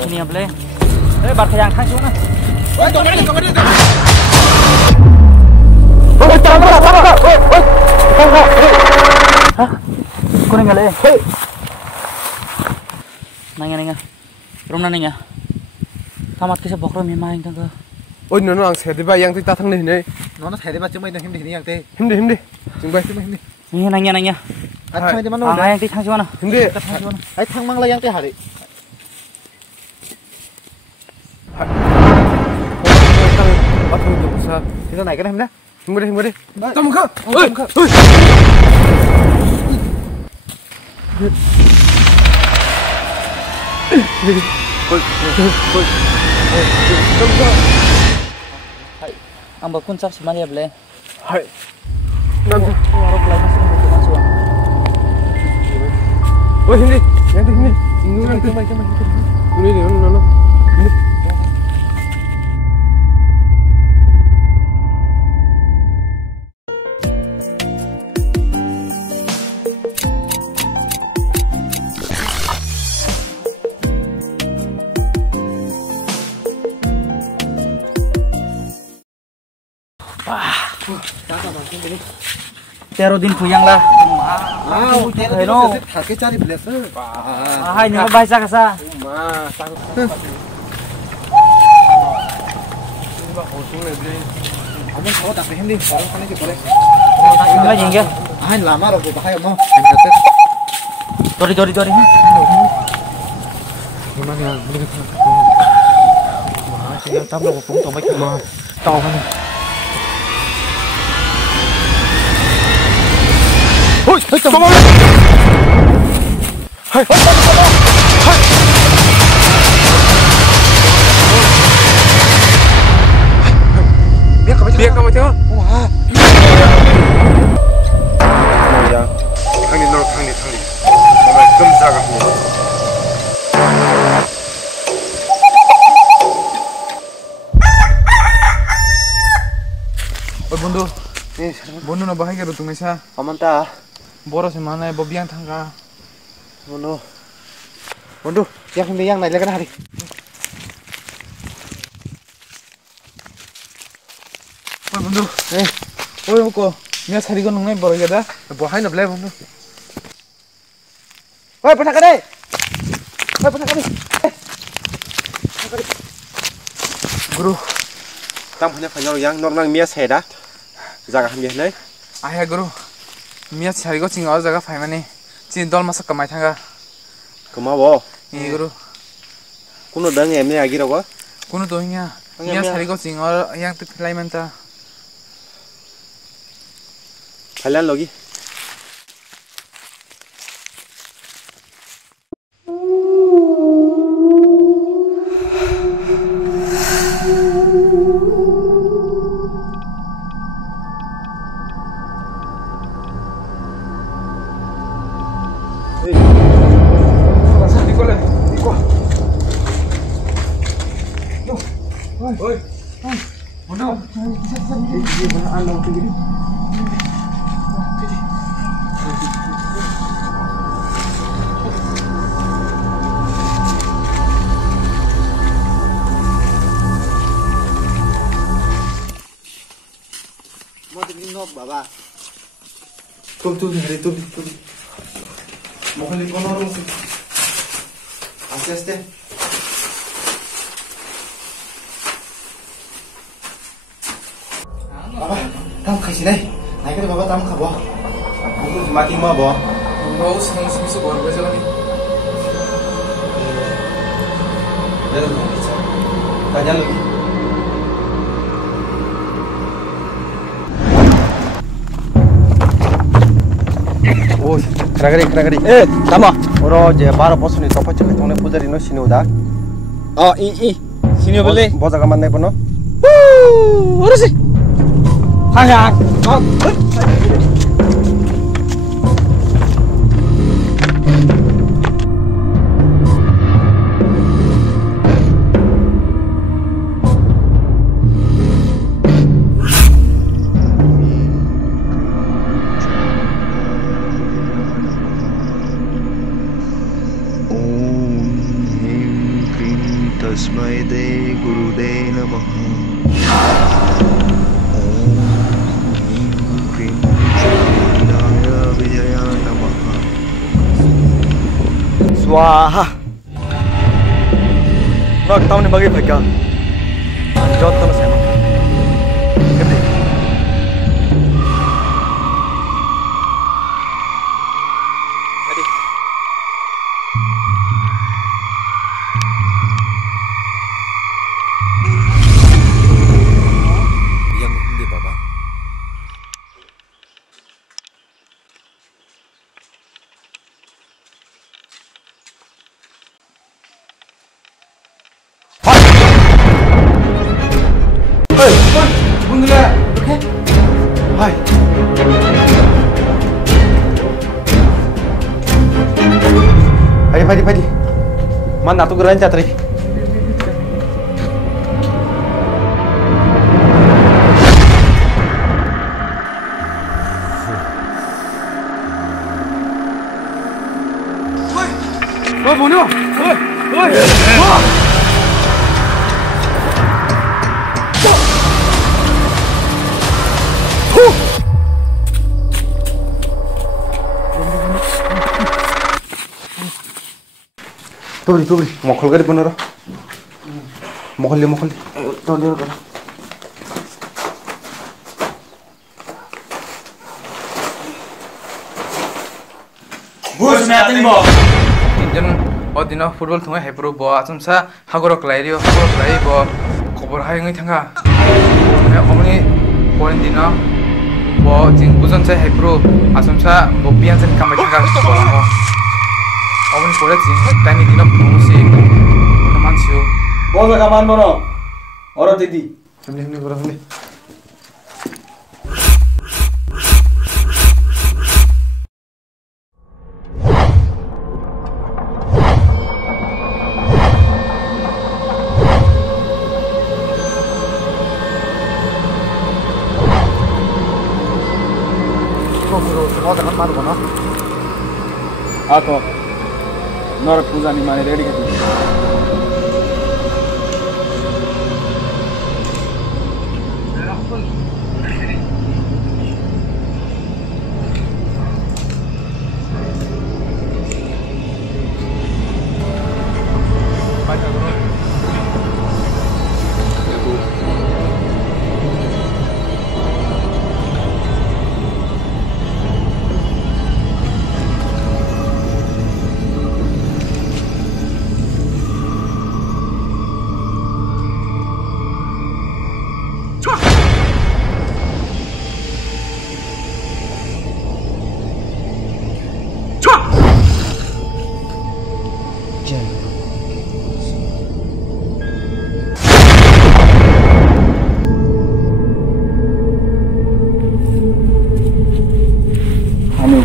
Sini boleh. Bật khang thang xuống này. Tụi cái đi. Hả? Cô này lên. Nanya. Rum nanya. Tamat kisah bokro memang tangga. Ôi nó đang xẻ đi bay yang ta thằng này này. Nó xẻ đi bay chúng mày đang hiểm đi yang tê. Hiểm đi. Chúng bay hiểm đi. Nanya. Anh thằng đi mana? Yang tê thang xuống nào. Hiểm đi. Anh thằng mang lại yang tê hari. Kita naik kan Hamda? Tunggu deh. Tunggu kau. Ang bakun sab si Maria boleh. Hai. Nam. Warok lain masuk. Oh ini. Yang ini. Ini. No. Tero din puyang lah. Tero thake cari belas. Hai ni baca kasa. Kamu kau tak faham ni? Orang kan ni boleh. Ini lagi enggak? Hai lama roh bahaya mau. Dori. Gimana ya? Masih tam lo cũng tao mấy cái to hơn. Ôi, come on. Hai. Biar kamu tengok. Wah. Ya. Thang đi. Mày cấm ra cả. Oi Bundu na bahaya ro tumai sa. Amanta. Boro se mana bobiang thangga. Bundu, yang naik lagi hari. Oi Bundu. Oi ko. Nya sari ko nungai boro gada. Bahaya nak beli Bundu. Oi pernah kade. Guru. Tam hanya final yang normal mias heda. Jaga hamil nih. Ayah guru. Miat sari ko cing awal jaga fai mane. Cing dol masak kamai thangga. Kemau? Iya guru. Kuno dang emnya lagi rawa? Kuno dohnya. Miat sari ko cing awal yang tu pelai menta. Kalian lagi? Baba. Tuh hari tuh. Mau kali kono rung sih. Aste. Baba, kamu kasih deh. Naik ke baba tamu kabo. Aku mati mau bo. Mau sang sih baru baca lagi. Jangan lupa. Tanya lagi. Oh, keragari. Tama. Oro je 12% ni topa cek tone pujari no sini udah. Oh, sini boleh. Boza kaman naik pono. Urus sih. Hang. Gurudev Namaha. Swaha. Nak tahu ni bagi mereka. Jauh tanah saya. Kembali. Tadi. Yang hindi baba. Hai. Ayo padi. Mana tu geran catri? Oi, Bono. Oi. Tubri, mokol gari bener. Mokol. Tahu dia kan. Bus meeting bo. Injan odino football thunga hepro bo asumsa hagorok lairio hagorok lai bo khobor hai ngai thanga. Omni point dina bo jing bujon sai hepro asumsa bo piansen kamai thanga bo. Omni pore jing tani dina musi namansiu. Bola kaman mono. Orang tadi. Sini berapa? Atau Nor पूजा नहीं माने रेडी कर दी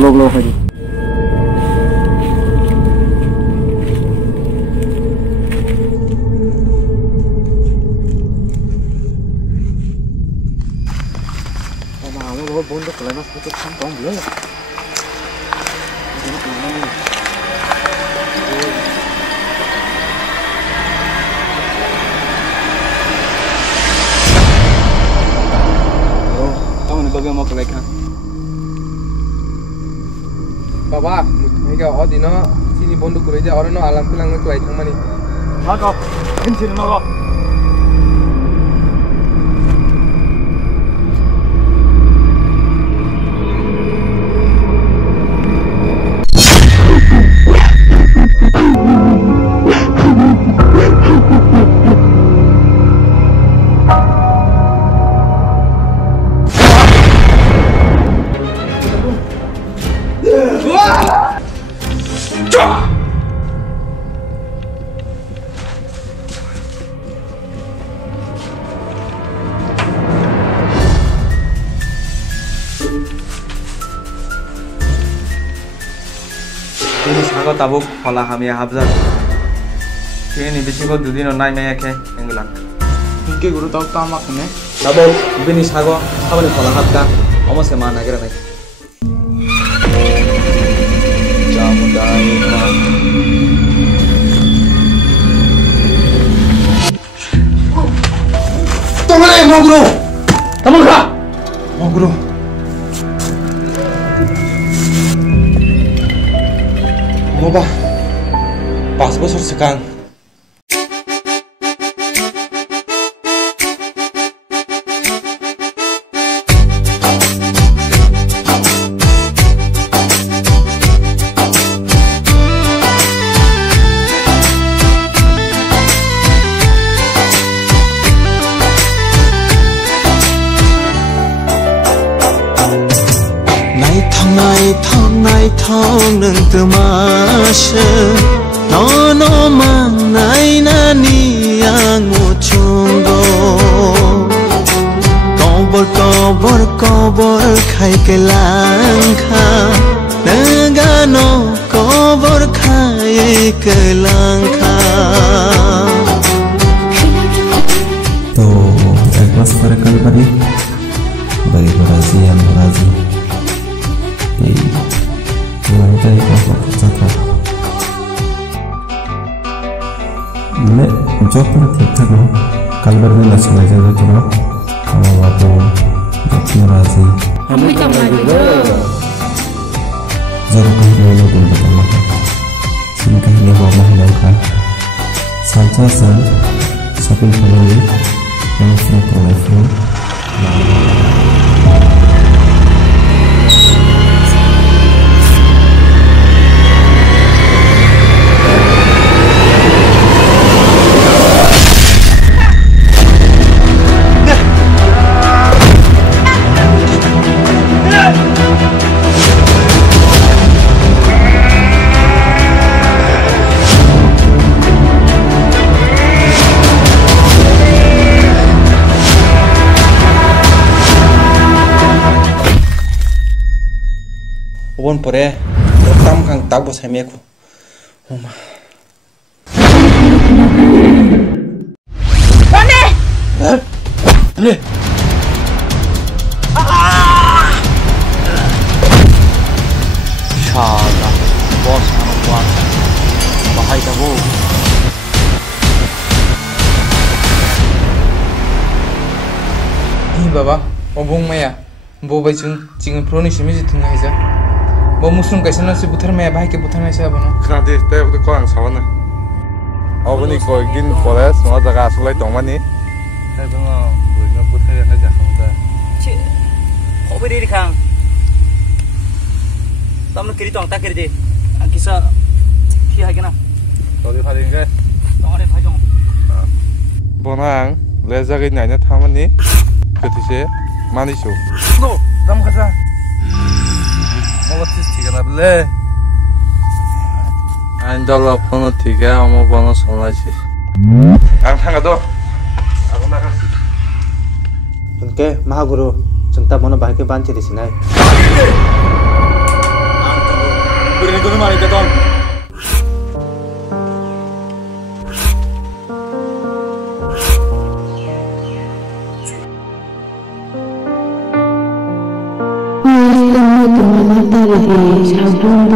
glow tadi. Kamu bawa bondok ke lemas putus kantong belum ya? Oh, kamu nih bagian mau ke lekan? Baba, mereka odino sini bonduk gereja orang no alam pulang itu lagi thang mani. Kau, ini sini no. Ini sangat tabuk pola kami habzat. Ini bisingo dudino nai maya ke enggelan. Mungkin guru tahu tamak nih. Tabuk bini sago sabani pola habda. Omo sema nagira nai. Jamudai ma. boleh mau guru. Tamu kah? Mau guru. Mau bah. Pas besar sekarang. Nay thong nâng từ mà sơ nó mang nay na ni ang một chung go có bor khai cái lang kha naga no có bor khai cái lang kha तो एक बार पर कल बड़ी बड़ी बराजी या बराजी langkah yang aku catat. Ini job terdekat no, kalau berdua nasi aja tu no, kalau waktu job ngerasi. Kami tambah juga. Jadi kalau pun pertama, singkah ini bawa langkah. Saja san, shopping family, yang free telephone. Ubon pore, tam kang tak bos hemiku. Uma. Bonde! Ne. Insyaallah, bos anu kuat. Bahaya dah bu. Hi baba, obong maya, bo bajun jingan pro ni simi jitung aja. Bo muslim kaisa nasi butar maya bahai ke butar maya siapa no? Nanti teh udah kau yang sawan na. Aku ni kau ingin poles, semua jaga asulai tongman ni. Saya tengok, buatnya butar yang aja kamu dah. Cik, kau berdiri kang. Tamu kiri tong tak kiri deh. Kisah, kia lagi na. Kau di hari ini. Tong ada pajong. Bonang, leza gini nanya thaman ni. Ketisnya, manis tu. Go, kamu kata. Mau batis tiga nak beli. Andallah pun tiga, mau bonus sama sih. Angkat tu. Aku nak kasih. Oke, maha guru. Cinta mana bahaya ke banci di sini. Guru ni guru mari ketong. Sabun